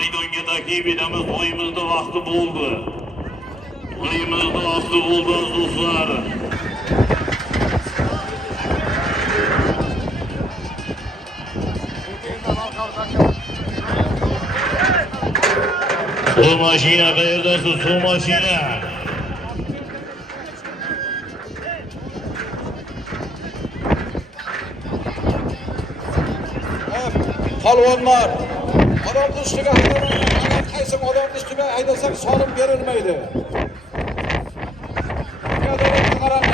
maydonga taklif etamiz. To'yimizda vaqti bo'ldi. To'yimizda vaqti bo'ldi do'stlar. Suv mashina qayerdasiz? Suv mashina. Polvonlar, odam ustiga haydamaydi. Agar qaysi odam ustiga haydasak solim berilmaydi. Qaranglar.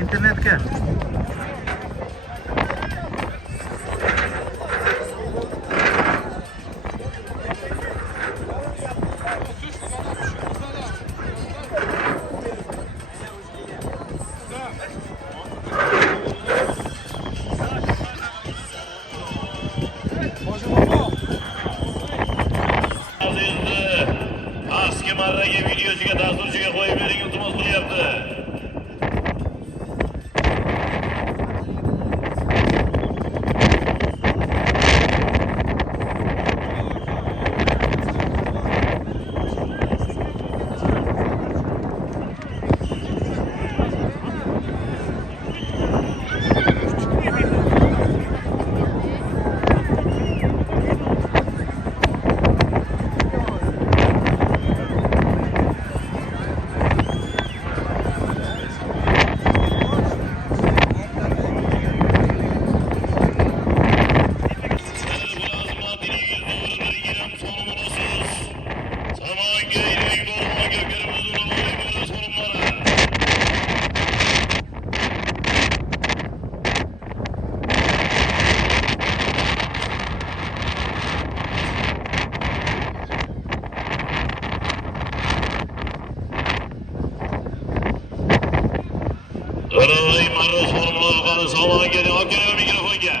İnternetke. Aski marraga videosiga dasturchiga qo'yib bering, iltimos qilyapti. Qaray marra sormalar qarı saman geldi. Al gel mikrofonga.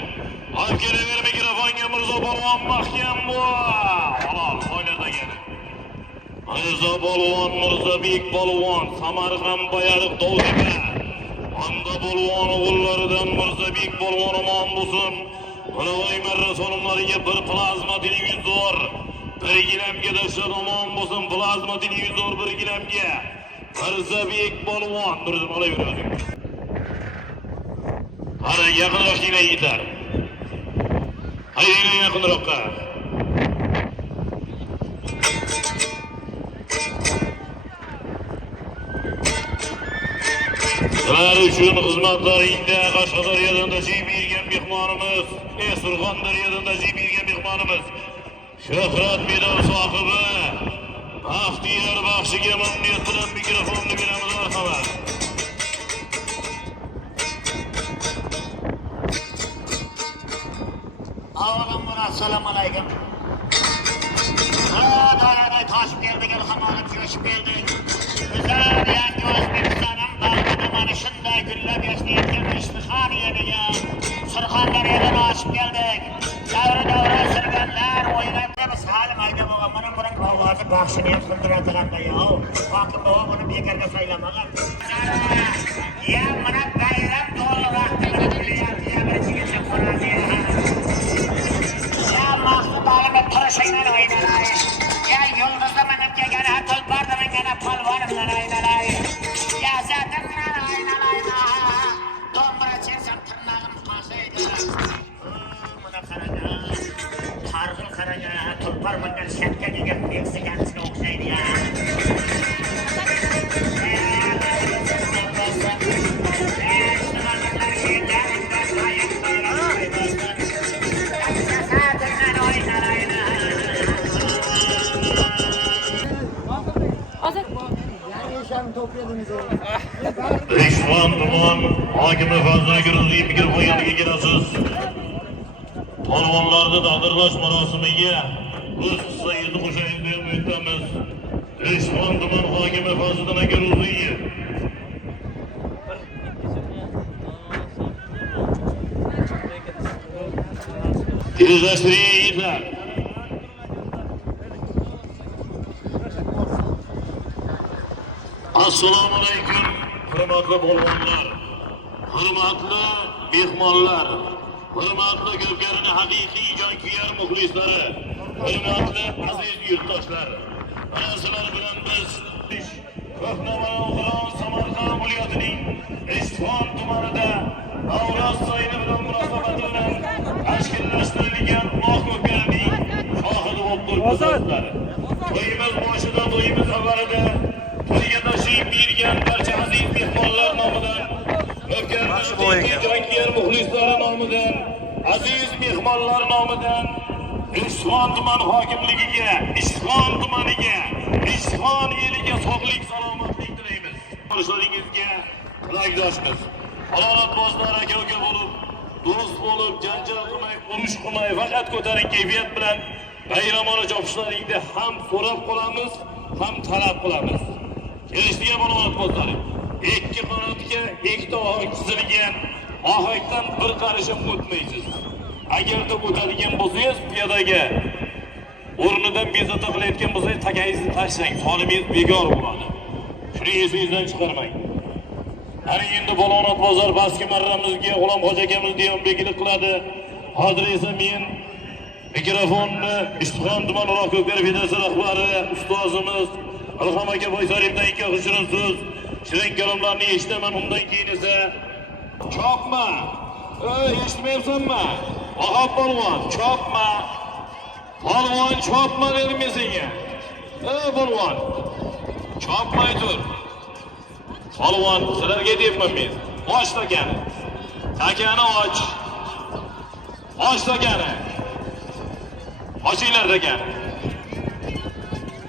Al gel mikrofonga Mirzo Polvon mahkam bu. Halol oynada gel. Mirzo Polvon, Mirzo Bek Polvon, Samarqand Bayariq Dovtepa. Anda Polvon o'g'illaridan Mirzo Bek Polvon omon bo'lsin. Qaray marra sormalariga bir plazma televizor, bir gilamga dashlab omon bo'lsin. Plazma televizor bir gilamga. Mirzo Bek Polvon bir zum olaveradi. Ana yaqinroq kelay yetar. Haydi yaqinroqqa. Sizlar uchun xizmatlaringda Qashqadaryodan tashrif buyurgan mehmonimiz, Surxondaryodan tashrif buyurgan mehmonimiz, Shuhrat medal sohibi Baxtiyor Baxshiga mamnuniyat bilan mikrofonni beramiz marhamat. Avvalambor assalomu alaykum. Do'laray toshib keldik, ilhomlanib jo'shib keldik. Bizlar yangi O'zbekistonning bag'rida mana shunday gullab yashnayotgan Ishtixon yeriga Surxondaryodan oshib keldik. Davra surganlar o'ynayapmiz. Halim ayda bo'lgan mana buni ovozi baxshini ham qildiradigan yo'q. Hokim bobo buni bekorga saylamagan. Ya mana bayram to'liq vaqti bilan kelyapti, ya birinchigacha qoladi. Turuşaylar oynanay. Ya yulduzda minib kelgan tulparda mingana polvon bilan oynanay. Ya zaten bilan oynanay. Do'mbira chersam tirnog'im qosaydi. Buna qarang. Targ'il qarang. Tulpar mingan shakka degan meksikanchiga o'xshaydi ya. Topladınız onu. Beşvan tuman hakimi fazla girdiği mikrofon yanıga kelasiz. Polvonlarni taqdirlash marosimiga o'z hissangizni qo'shaylik deb umiddamiz. Beşvan tuman hakimi Fazliddin aka Ro'ziyev. Tezlashtiring yigitlar. Assalomu alaykum, hurmatli polvonlar, hurmatli mehmonlar, hurmatli ko'pkarini haqiqiy jonkuyar muxlislari, hurmatli aziz yurtdoshlar. Mana sizlar bilan biz Ko'hnamo'g'ron Samarqand viloyatining Ishtixon tumanida Navro'z sayli bilan munosabati bilan tashkillashtirilgan Alloh ko'pkarining shohidi bo'lib turibsizlar. To'yimiz boshida, to'yimiz avvalida to'yga tashrif buyurgan barcha aziz mehmonlar nomidan, ko'pkarining jonkuyar muxlislari nomidan, aziz mehmonlar nomidan Ishtixon tuman hokimligiga, Ishtixon tumaniga, Ishtixon eliga sog'lik, salomatlik tilaymiz. Qo'shlaringizga tilakdoshmiz. Halolotbozlar aka-uka bo'lib, do'st bo'lib, janjal qilmay, urush qilmay, faqat ko'tarin kayfiyat bilan bayramona chopishlaringni ham so'rab qolamiz, ham talab qilamiz. Kelishdigan halolotbozlar, ikki qanotga ikkita ohak chizilgan, ohakdan bir qarich ham o'tmaysiz. Agarda o'tadigan bo'lsangiz, piyodaga o'rnidan bezovta qilayotgan bo'lsangiz, takangizni tashlang, sonimingiz bekor bo'ladi. Shuni esingizdan chiqarmang. Ana endi Balonot bozor pastki marramizga G'ulom Hoji akamiz deyonbekilik qiladi. Hozir esa men mikrofonni Ishtixon tuman Uloq ko'pkari federatsiya rahbari ustozimiz Ilhom aka Boysarevdan ikki qo'shirin so'z, shirin kalomlarni eshitaman. Undan keyin esa chopma. Eshitmayapsanmi? Vahab polvon, chopma. Polvon chopma dedim men senga. Polvon. Chopmay tur. Polvon, sizlarga deyapman men. Och takani. Takani och. Och takani. Ochinglar takani.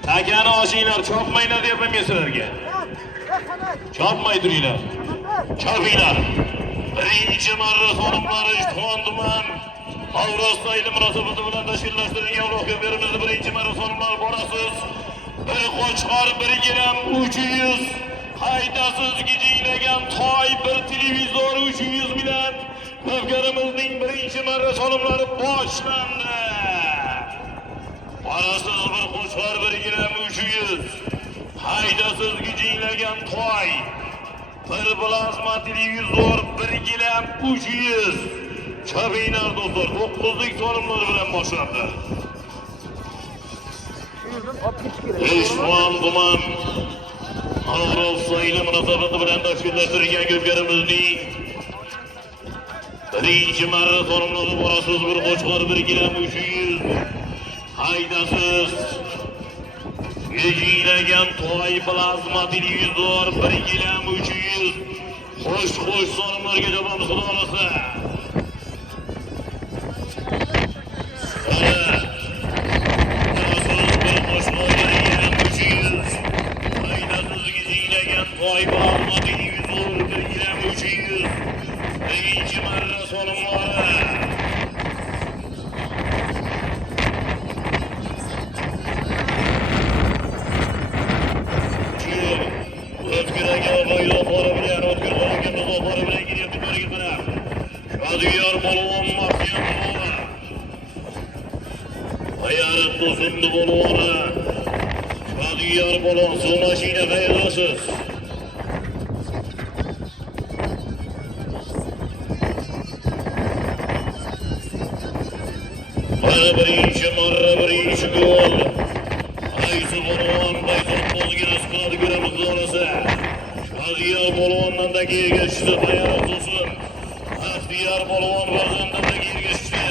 Takani ochinglar, chopmanglar deyapman men sizlarga. Chopmay turinglar. Chopinglar. Birinchi marra xonimlari Ishtixon tuman Navro'z sayli munosabati bilan tashkillashtirilgan Uloq ko'pkarimizda birinchi marra xonimlar borasiz. Bir qo'chqor, bir gilam 300, haydasiz gijinglagan toy, bir televizor 300 bilan ko'pkarimizning birinchi marra xonimlari boshlandi. Borasiz bir qo'chqor, bir gilam 300, haydasiz gijinglagan toy, bir plazma televizor, bir gilam 300. Chabeynar do'stlar, 9lik so'limlar bilan boshlandi. Ishtixon tuman Navro'z sayli munosabati bilan tashkillashtirilgan ko'pkarimizning birinchi marra so'limlari borasiz bir qo'chqor, bir gilam 300, haydasiz gijinglagan toy, plazma televizor, bir gilam 300. Xo'sh so'limlarga javobimiz xudo xolasa. Toy, plazma televizor, bir gilam 300. Birinchi marra so'limlari. O'tkiraga boylab borib bilan, o'tkirlarga muzof borib bilan kelyapti ko'riga qarab. Shodiyor polvon mahkam bo'ldi. Hayrat do'stimni polvoni. Shodiyor polvon, suv mashina qaydasiz? Mana birinchi marra, birinchi gol. Aysu polvon Baysoqbozga nasib qiladi, ko'ramiz xolasa. Shodiyor polvondan da ergashdi, tayyor bo'lsin. Baxtiyor polvon farzandidan da ergashdi.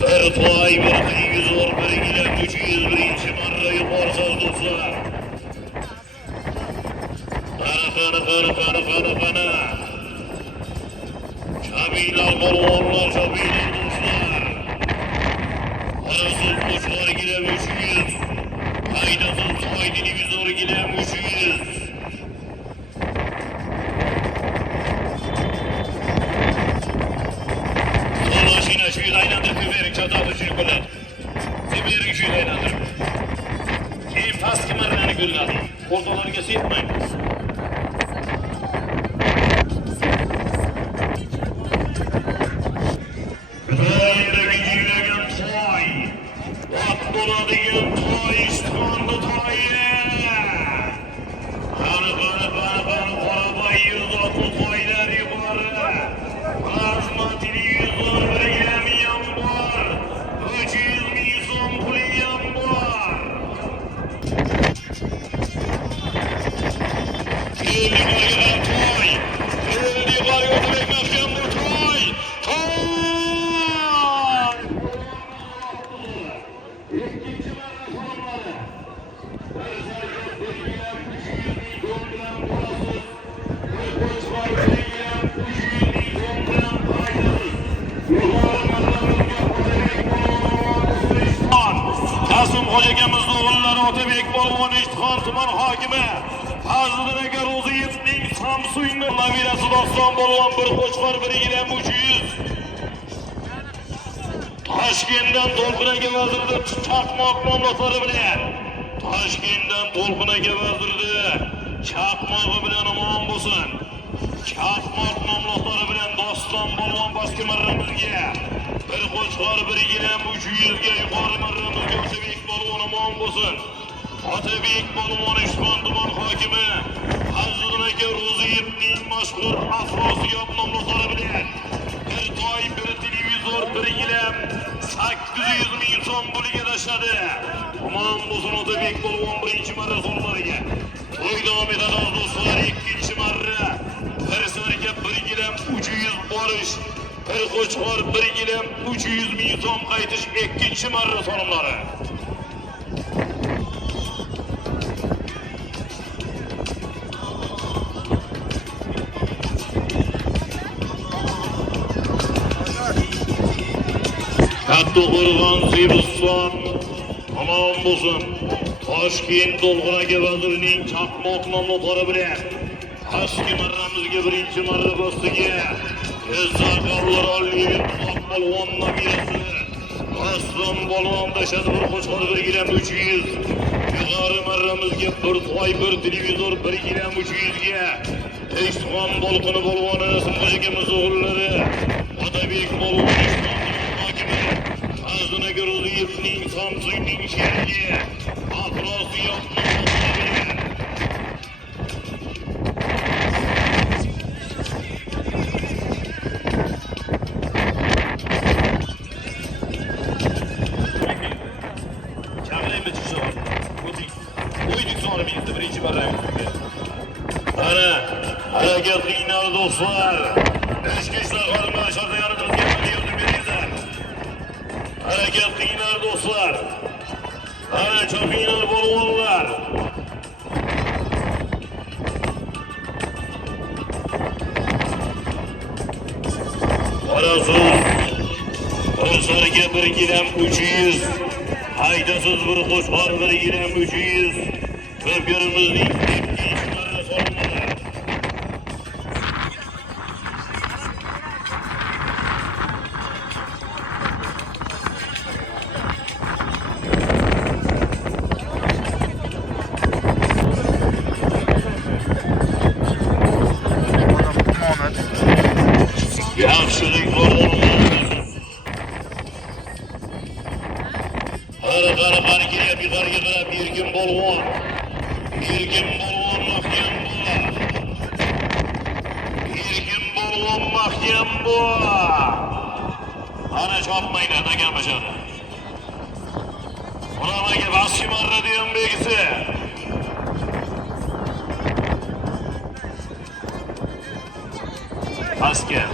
Bir toy, bir televizor, bir gilam 300, birinchi marra yuqori do'stlar. Kana. Şabiler balonlar, şabiler dostlar. Parasız koçlar gidem 300. Faydasız soy televizyoru gidem 300. Sonra şina şuyuz aynandır küverik çatatı çürükler. Siberik şuyuz aynandır. Kim pas kemerlerini gülgadı. Ortaları kesi yapmayın. Kıtayda gücüyle toy. Abdüladiyen toy iştikanlı toyye. Kanı karabayı 130 toylar yukarı. Plazma televizyon veremeyen var. 300 milyon puliyen var. Geldi karıya toy. Geldi karıya beklerken bu toy. Toy. Kasım Hoca'mızın oğulları Otabek Bolvon İştihan Tuman Hakimi Hazreti Eger Uziyev'nin Samsun'un Navirası 90 Bolvon bir koçvar biri giden 300. Taşkent'ten Tolkuna gevezirdi çakmak mamlatları bilen. Taşkent'ten Tolkuna gevezirdi çakmağı bilen aman bulsun. Çakmak mamlatları bilen dostan Bolvon baskı marramızga. Bir koçvar biri giden 300'ge yukarı marramızga Otabek Bolvon aman bulsun. Otabek Bolvon İştihan Tuman Hakimi Hazreti Eger Uziyev'nin maşhur Afrosiyab mamlatları bilen. Bir toy, bir televizor, bir gilem 800 ming so'm puliga tashladi. Aman bo'lsin Otabek Bolvon birinchi marra so'lmariga. To'y davom etadi do'stlar, ikkinchi marra. Bir sarga bir gilem 300 borish, bir qo'chqor bir gilem 300 ming so'm qaytish ikkinchi marra so'limlari. Kattaqo'rg'on Sibiston aman bo'lsin. Toshkent To'lg'una gevezirining chaqmoq nomlari bilan eski marramizga birinchi marra bostiga Jizzaxavlar Oliyev Polvon nabirasi Aslan Polvon dashadi bir qo'chqor bir gilam 300. Yuqori marramizga bir toy, bir televizor, bir gilam 300 ga Ishtiqon Bolqini Polvon Rasul Hojagimiz o'g'illari Otabek Polvon Hazreti Eger Uziyev'nin Samsun'un şehriye Afrosiyab Çağırayım çıksa var. Uyuduk sonra birlikte birinci barraya götürmeye. Hareketli iner dostlar. Eşkeşler karımda aşağıda yanıtınız gelmedi gördüm birinizden. Hareketli iner dostlar. Çok iner bolvonlar. Parasız. Ölsarga bir gilem 300. Haydasız bir qo'chqor bir gilem 300. Köpkerimizning ishlarga solinadi. Yaxshilik bo'lmoqda. Qara kelib yuqoriga qarab Erkin Polvon. Erkin Polvon mahkam bo'l. Erkin Polvon mahkam bo'l. Ana chopmaylar dagamashadi. Ularga baski marra degan belgisi. Pastga.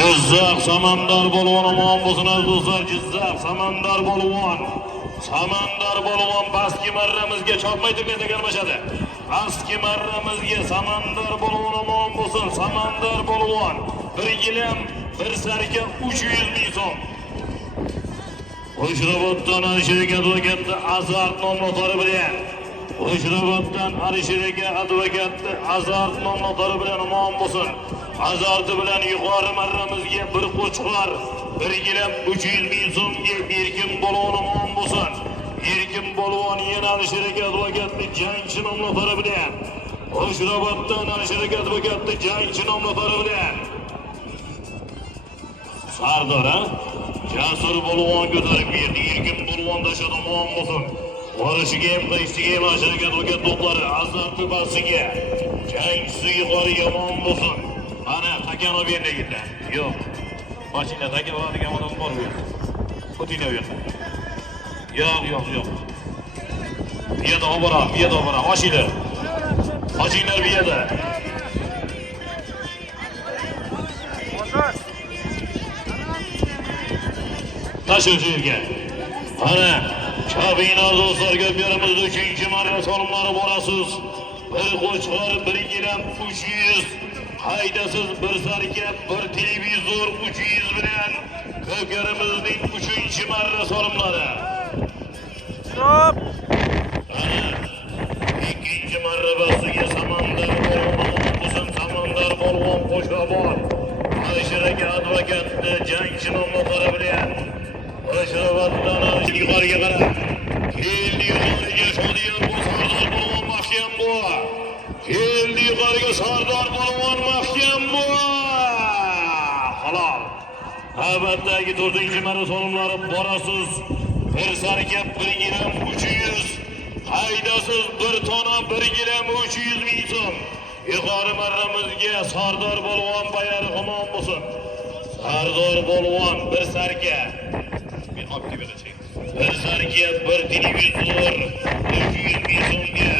Jizzax Samandar Polvon aman bo'lsin do'stlar. Jizzax Samandar Polvon. Samandar Polvon pastki marramizga chopmay turganda garmashadi. Eski marramizga Samandar polvon omon bo'lsin. Samandar polvon 1 gilam 1 sarka 300 ming so'm. Qo'shroboddan Alisher advokati Azart nomlari bilan Qo'shroboddan Alisher advokati Azart nomlari bilan omon bo'lsin. Azarti bilan yuqori marramizga bir qo'chqor 1 gilam 300 ming so'mga Erkin polvon omon bo'lsin. Erkin polvon yana Alisher advokati jangchi nomlari bilan Qo'shroboddan Alisher advokati jangchi nomlari bilan Sardor Jasur polvon ko'tarib berdi. Erkin polvon dashad omon bo'lsin. Borishiga ham qaytishiga ham Alisher advokat to'plari Azarti basiga jangchisi yuqori yomon bo'lsin. Ana takanov yerda yigitlar. Yo'q. Mashina takan oladigan odam bor bu yerda. Putin u yerda. Yo'q. Bu yerda obora, mashina. Mashinalar bu yerda. Tashish yerga. Ana Kabina do'stlar ko'plarimiz 3-chi marra solimlari borasiz. Bir qo'chqor 1 gilam 300 haydasiz 1 sarka 1 televizor 300 bilan ko'plarimizning 3-chi marra solimlari. Stop. Ikkinchi marra basiga Samandar polvon, Samandar polvon Qo'shrobod. Alisher advokati jangchi nomlari bilan Qo'shroboddan yuqoriga qarab. Keldi yuqoriga Shodiyor bu Sardor polvon mahkam bu. Keldi yuqoriga Sardor polvon mahkam bu. Halol. Navbatdagi 4-chi marra solimlari borasiz. 1 sarka 1 gilam 300 haydasiz 1 tona 1 gilam 300 ming so'm. Yuqori marramizga Sardor polvon bayari omon bo'lsin. Sardor polvon 1 sarka 1 sarka 1 televizor 300 ming so'mga.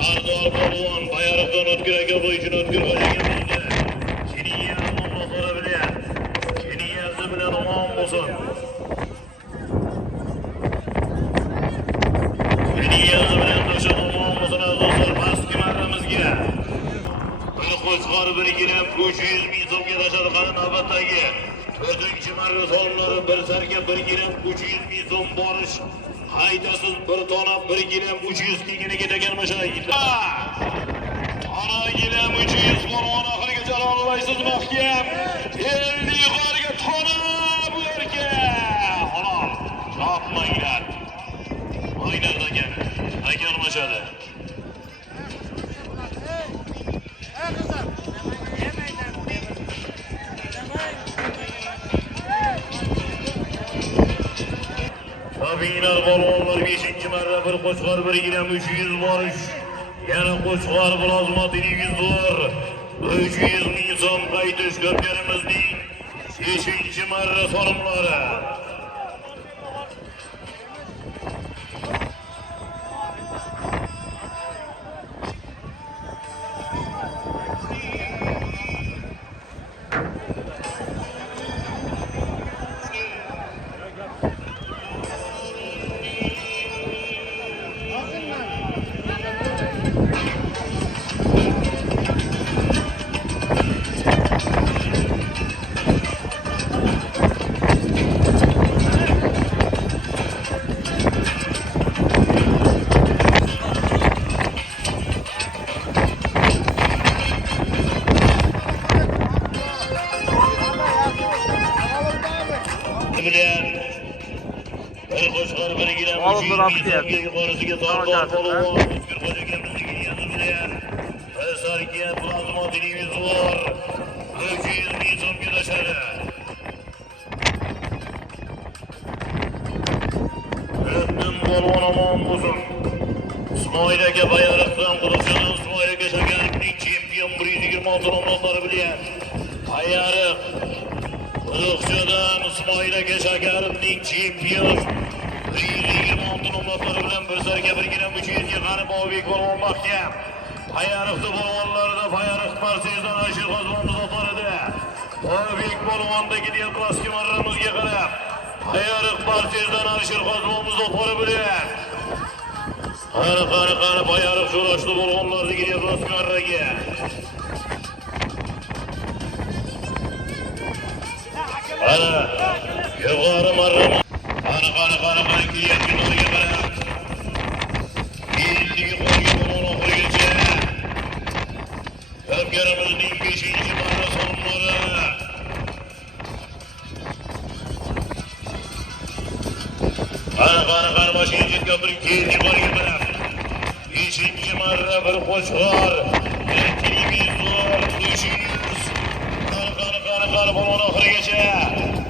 Sardor polvon bayariqdan o'tkiraga bo'yicha o'tkirganimizga Keniyazning nomlari bilan Keniyazi bilan omon bo'lsin. Keniyazi bilan dashad omon bo'lsin azizlar pastki marramizga. Bir qo'chqor 1 gilam 300 ming so'mga dashad qani navbatdagi 4-chi marra solimlari 1 sarka 1 gilam 300 ming so'm borish. Haydasiz 1 tona 1 gilam 300 kelganiga degan mashayiklar. Ana gilam 300 polvon oxirigacha olmaysiz mahkam. Elni yuqoriga tona bu yerga. Halol. Chopmanglar. Oynar degan. Agar mashadi. Kabinar polvonlar 5-chi marra bir qo'chqor 1 gilam 300 borish. Yana qo'chqor plazma televizor 300 ming so'm qaytish ko'plarimizning 5-chi marra solimlari. bilan bir qo'shqor 1 gilam 300 ming yuqorisiga Sardor polvon O'tkirxo'jakamizning yozi bilan bir sarka plazma televizor 300 ming so'mga dashadi. O'tdim polvon omon bo'lsin. Ismoil aka Bayariqdan Quduqchadan Ismoil aka Shakarning chempion 126 nomlari bilan Bayariq Quduqchadan Ismoil aka Shakarning chempion 126 nomlari bilan bir sarka 1 gilam 300 ga G'anib Obek polvon mahkam. Bayariqda polvonlarida Bayariq Marsiydan Alisher Qozonimiz otarida. Obek polvondagi diaplastik marramizga qarab Bayariq Marsiydan Alisher Qozonimiz otari bilan Qani bayarıq şuraşdı bolğanlardı gidiyor Roskarraga. Ana, yuqori marrama. Qani kelyapti bizga mana. Yilligi qo'lga bolon oxirigacha. Firibgarimizning 5-marra sonlari. Qani mashina chetga bir keldi qo'lga mana. 5-marra bir qo'chqor, bir televizor, 300. Qani bolon oxirigacha.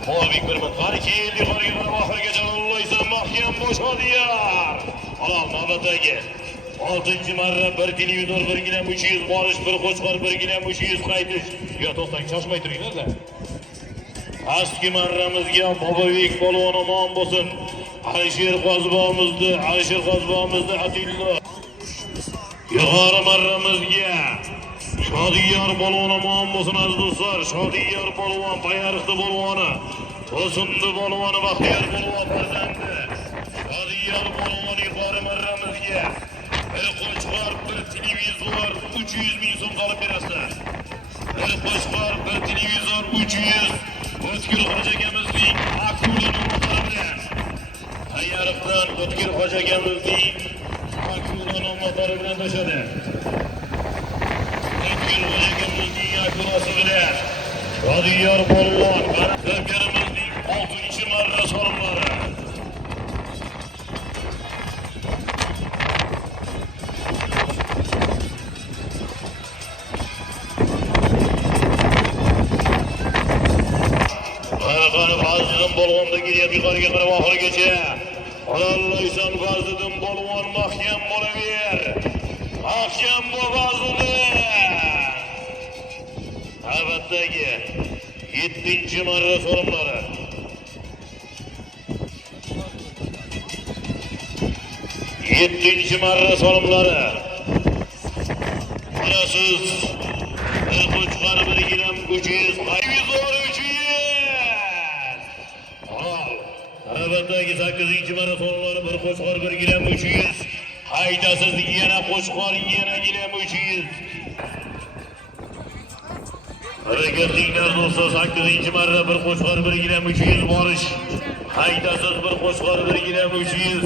Qo'bik bir qani keldi qo'lga oxirigacha Allohsan mahkam boshadiyor. Halol navbatdagi 6-marra bir televizor, bir gilam 300 borish, bir qo'chqor, bir gilam 300 qaytish. Yo to'xtang, shoshmay turinglar. Pastki marramizga Bobobek polvon omon bo'lsin. Alisher Qozbomizni Atillo. Yuqori marramizga Shodiyor polvon omon bo'lsin aziz do'stlar. Shodiyor polvon, Bayariqda polvoni, To'sinda polvoni, Baxtiyor polvon farzandi. Shodiyor polvon yuqori marramizga bir qo'chqor, bir televizor 300 ming so'm olib berasizlar. Bir qo'chqor, bir televizor 300. O'tkir Hoji akamizning Akula nomlari bilan. Bayariqdan O'tkir Hoji akamizning Akula nomlari bilan tashadi. O'tkir Hoji akamizning Akulasi bilan Shodiyor polvon, firibgarimizning 6-marra so'rimlari. Qani Fazliddin polvonda gidiyor yuqoriga qarab oxirigacha. Allohsan Fazliddin polvon mahkam bo'laver. Mahkam bo'l Fazliddin. Navbatdagi 7-marra so'rimlari. 7-marra so'rimlari. Qarasiz. Bir qo'chqor, bir gilam 300, televizor 300. Navbatdagi 8-marra so'rimlari, bir qo'chqor, bir gilam 300. Haydasiz yana qo'chqor, yana gilam 300. Harakatinglar do'stlar, 8-marra bir qo'chqor, bir gilam 300 borish. Haydasiz bir qo'chqor, bir gilam 300.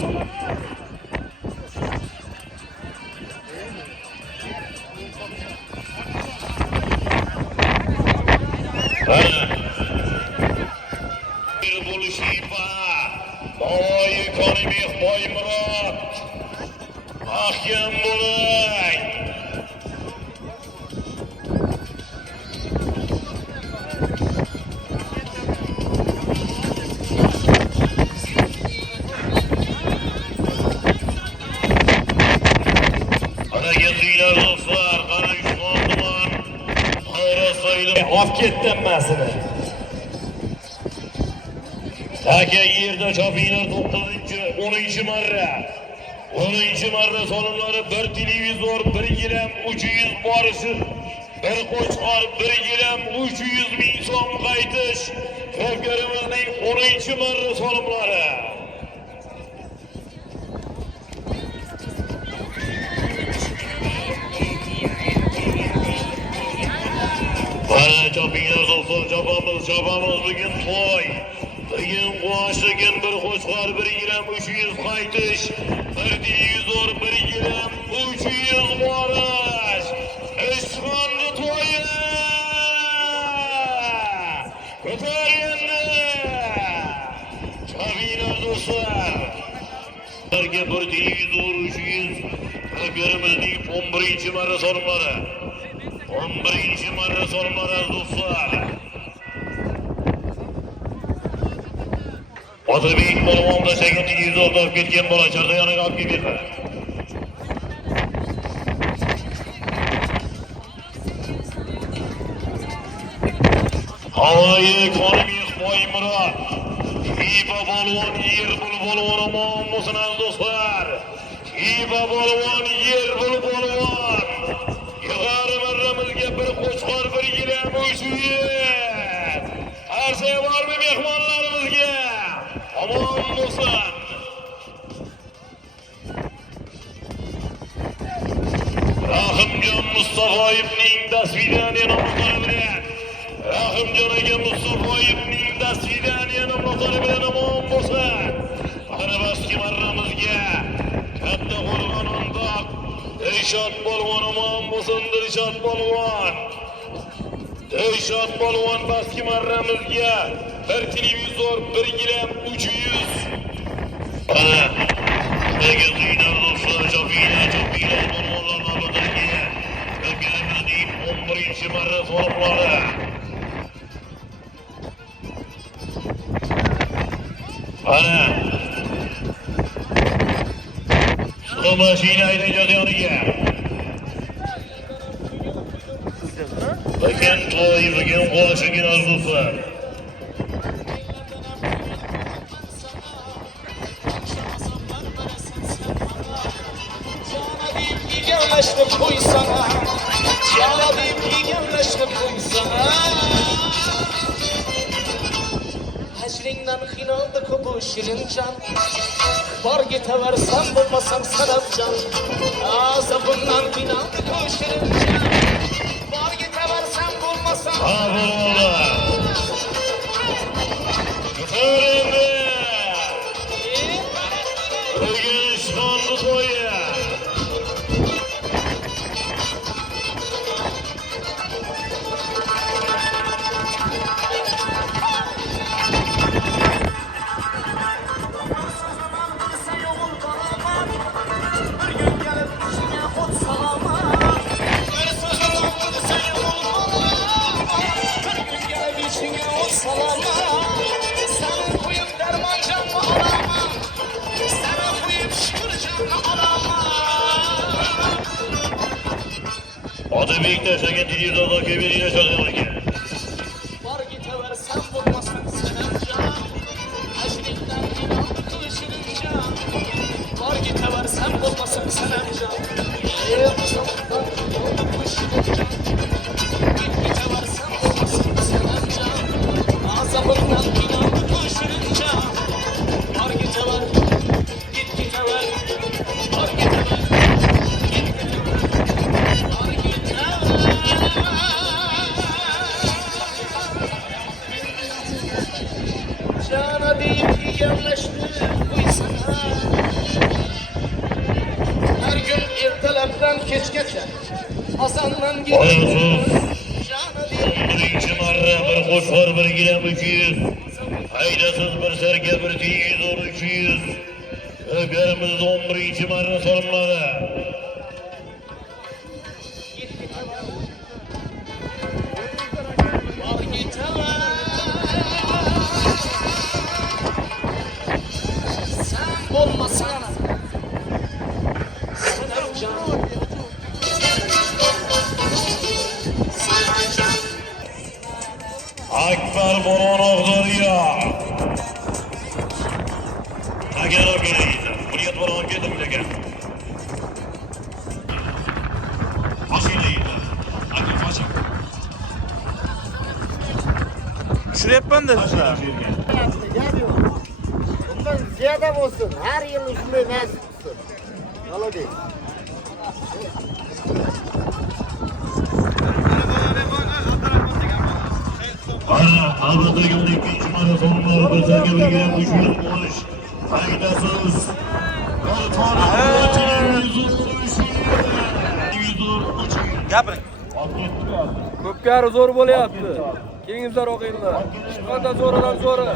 Bir bo'lishipa. Boy ekonomik Boymurod. Mahkam bo'ling. Harakatlilar do'stlar, qani Usmonxon, Xo'rozsoyli olib ketdim men seni. Taka yerda chopinglar 10-marra. 10-marra so'limlari, bir televizor, bir gilam 300 borishi, bir qo'chqor, bir gilam 300 ming so'm qaytish. Firibgarimizning 10-marra so'limlari. Bana chopinglar do'stlar, chopamiz bugun to'y. Bugun qo'shigin bir qo'chqor, bir gilam 300 qaytish, bir televizor, bir gilam 300 borish. Ishxonda to'yi. Ko'tar endi. Chopinglar do'stlar. Birga bir televizor 300. Firibgarimizning 11-marra so'rimlari. 11-marra so'rimlari do'stlar. Otabek polvonda shakin televizor olib ketgan bola Chardayoniga olib kelib berdi. Havoyi ekonomik Boymurod. Hiba polvon, yer polvon omon bo'lsin do'stlar. Hiba polvon, yer polvon. Yuqori marramizga bir qo'chqor, bir gilam 300. Arsa bormi mehmonlarimizga? Omon bo'lsin. Rahimcan Mustafa İbni'nin tasvidaniye namazları bilen. Rahimcan Ege Mustafa İbni'nin tasvidaniye namazları bilen aman olsa. Bana baskim aramızga. Katta kurganında. Eşat balvan aman olsundur eşat balvan. Eşat balvan baskim aramızga. Bir televizor, bir gilem, 300. Bana. Herkes duyunar dostlar, çok iyiler balvanlarla batarkiye. Ögürümüz deyip 11. marra sorumları. Bana. Sıkılmasıyla aydınca yanıya. Bakın toyu, bakın kolaşın giraz dostlar. Gevleştim koy sana, Celalim gevleştim koy sana. Hecrinden hinaldı kubu şirin can, var giteversen bulmasam sanat can. Azabından hinaldı kubu şirin can, var giteversen bulmasam. Ha vurmalı. Öğrendi. Ögün şanlı toyu. Adı Beşiktaş'a Dilizor'da kebiriyle çalıyor ki. Var giteversen bulmasın senem can, Hecrinden hinaldı kubu şirin can, var giteversen bulmasın senem can. Azabından hinaldı kubu şirin can, git giteversen bulmasın senem can. Azabından hinaldı kubu şirin can, var gitever, git gitever, var gitever, git gitever, var gitever. Cana deyip yerleştim bu sana. Her gün ertelerden geç geçer, Hasan'dan gidiyor. Hayırsız. Cana deyip 11. marra bir kuş var bir gilem 200. Haydasız bir serke bir televizor 200. Ögürümüz 11. marra sorumları. var gitever. Sen bulmasan senem can. Senem can. Akbar Boronov ya. Ha gel o gel iyice. Buraya Boronov geldim de gel. Faşıyla iyice. Hadi faşı. Şuraya ben de size. Bundan ziyade olsun. Her yıl üstüne nasip olsun. Öyle değil. Albatı gömlek 2. marra sorumları bir serke bir gilem 300 kuruş. Haydasız. Kartal televizor 300. Gapiring. Ko'pkari zo'r bo'lyapti. Kengizlar o'qinglar. Chiqqanda zo'radan zo'ra.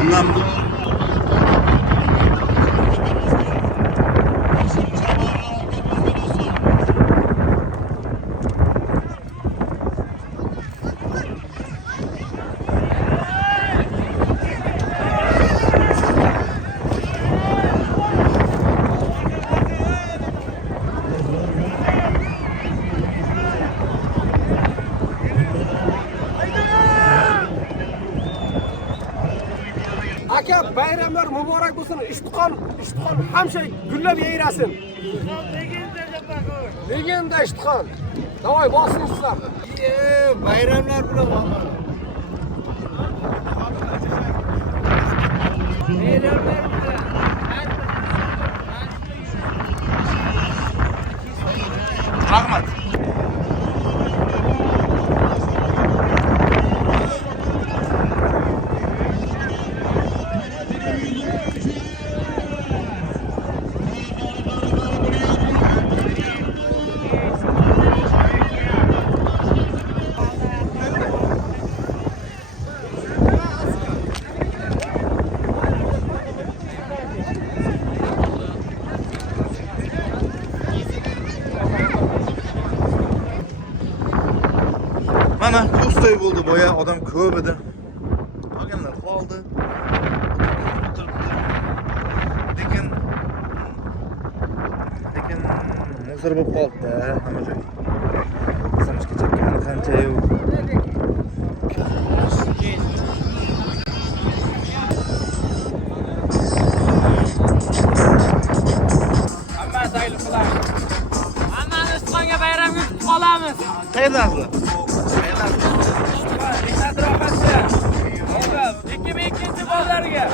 Ondan Aka, bayramlar muborak bo'lsin. Ishtiqon hamsha gullab yayrasin. Legenda Ishtiqon. Davay bosin sizlar. Bayramlar bilan. rahmat. Mana ustoy bo'ldi, boya odam ko'p edi. Qolganlar qoldi. O'tiribdi. Lekin muzir bo'lib qoldi hamma joy. Samishga chakkani qancha yo'q. Hamma sayli qilamiz. Hammani Ishtiqonga bayramga kutib qolamiz. Qayerdasizlar? 2002 bozoriga.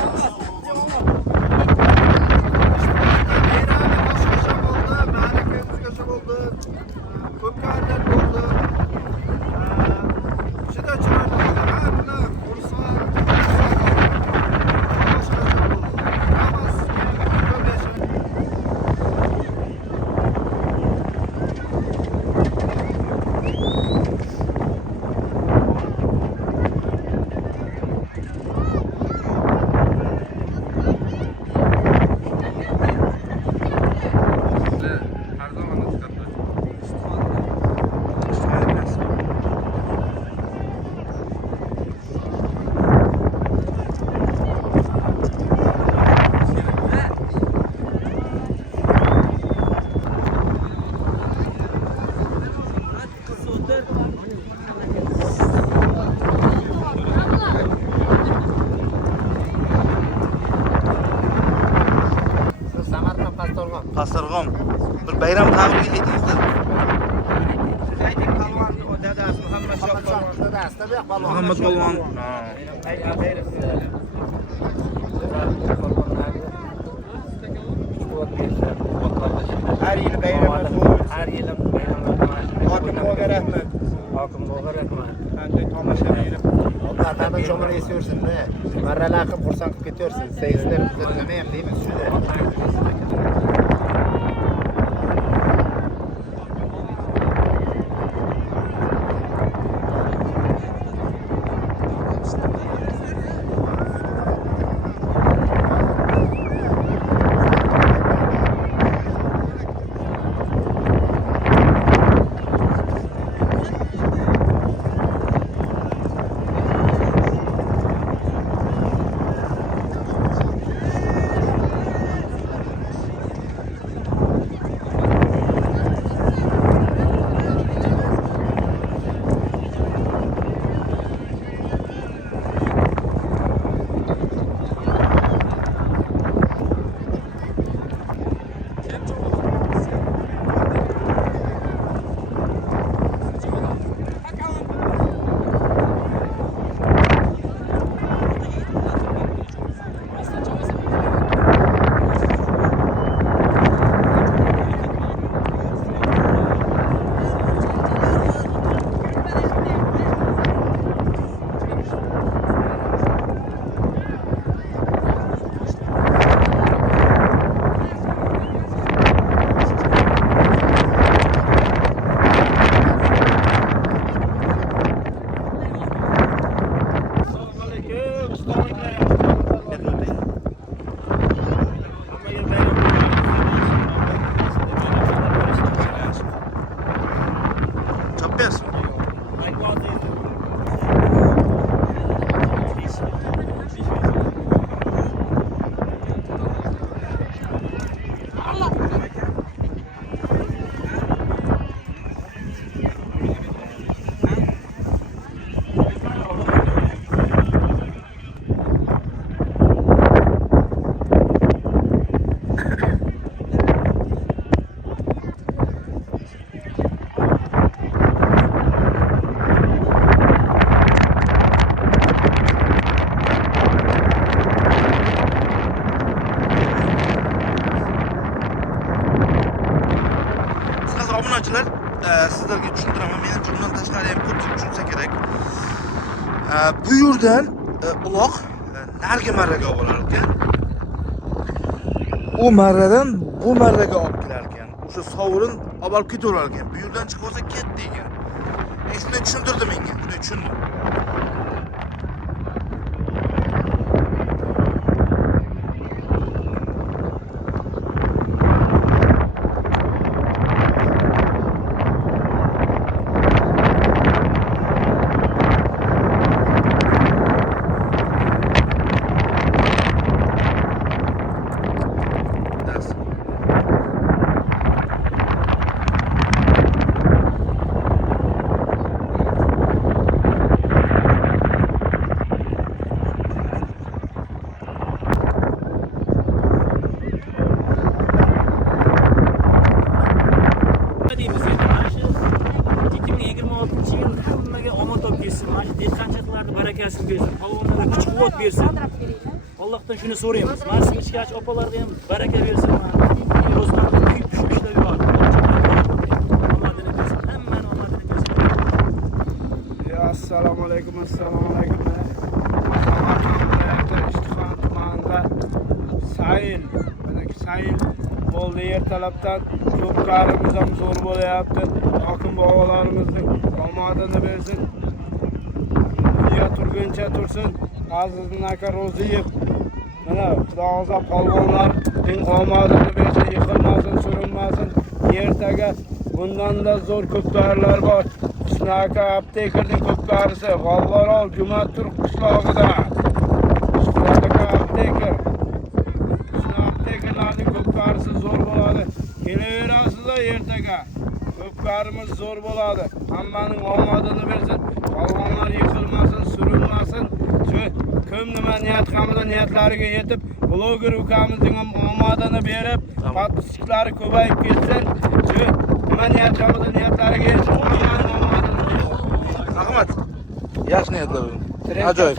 Pastarg'om. Bir bayram tabrigiga aytingizlar. Muhammad Polvon. Har yili bayramlar bo'ladi. Har yili bayramlar. Hokimga rahmat. Hokimga rahmat. Qanday tomoshabin yurib, Allohdan jomini esaversin-da. Marralar qilib xursand qilib ketaversin. Sizlar bizlar nima ham deymiz shunda. Bu yerdan uloq narigi marraga bo'lar ekan. U marradan bu marraga olib kelar ekan. O'sha sovrin olib ketaverar ekan. Bu yerdan chiqib olsa ketdi ekan. Men shunday tushuntirdi menga, shunday tushundim. deymiz endi mana shu 2026 yil hammaga omad olib kelsin, mana shu dehqonchiliklarni barakasini bersin, polvonlarga kuch quvvat bersin. Allohdan shuni so'raymiz. Mana sinishgachi opalarga ham baraka bersin. Ro'zg'orda kuyib pishib ishlab yuradi. Omadini bersin, hammani omadini bersin. Assalomu alaykum, assalomu alaykum. Samarqand viloyati Ishtixon tumanida sayil, mana sayil bo'ldi. Ertalabdan ko'pkarimiz ham zo'r bo'layapti. Hokim bog'alarimizning omadini bersin. Dunyo turguncha tursin. Aziz aka Ro'ziyev mana xudo polvonlarning omadini bersin, yiqilmasin, surinmasin. Ertaga bundan da zo'r ko'pkarlar bor. Aka aptekerning ko'pkarisi G'olvorol Jumaturk qishlog'ida. Aka apteker. Aptekerlarning ko'pkarisi zo'r bo'ladi. Kelaverasizlar ertaga. Ko'pkarimiz zo'r bo'ladi. Hammaning omadini bersin. Polvonlar yiqilmasin, surinmasin. Shu kim nima niyat qilmasa niyatlariga yetib, bloger ukamizning ham omadini berib, podpischiklari ko'payib ketsin. Shu nima niyat qilmasa niyatlariga yetib, hammaning omadini bersin. Rahmat. Yaxshi niyatlar. Ajoyib.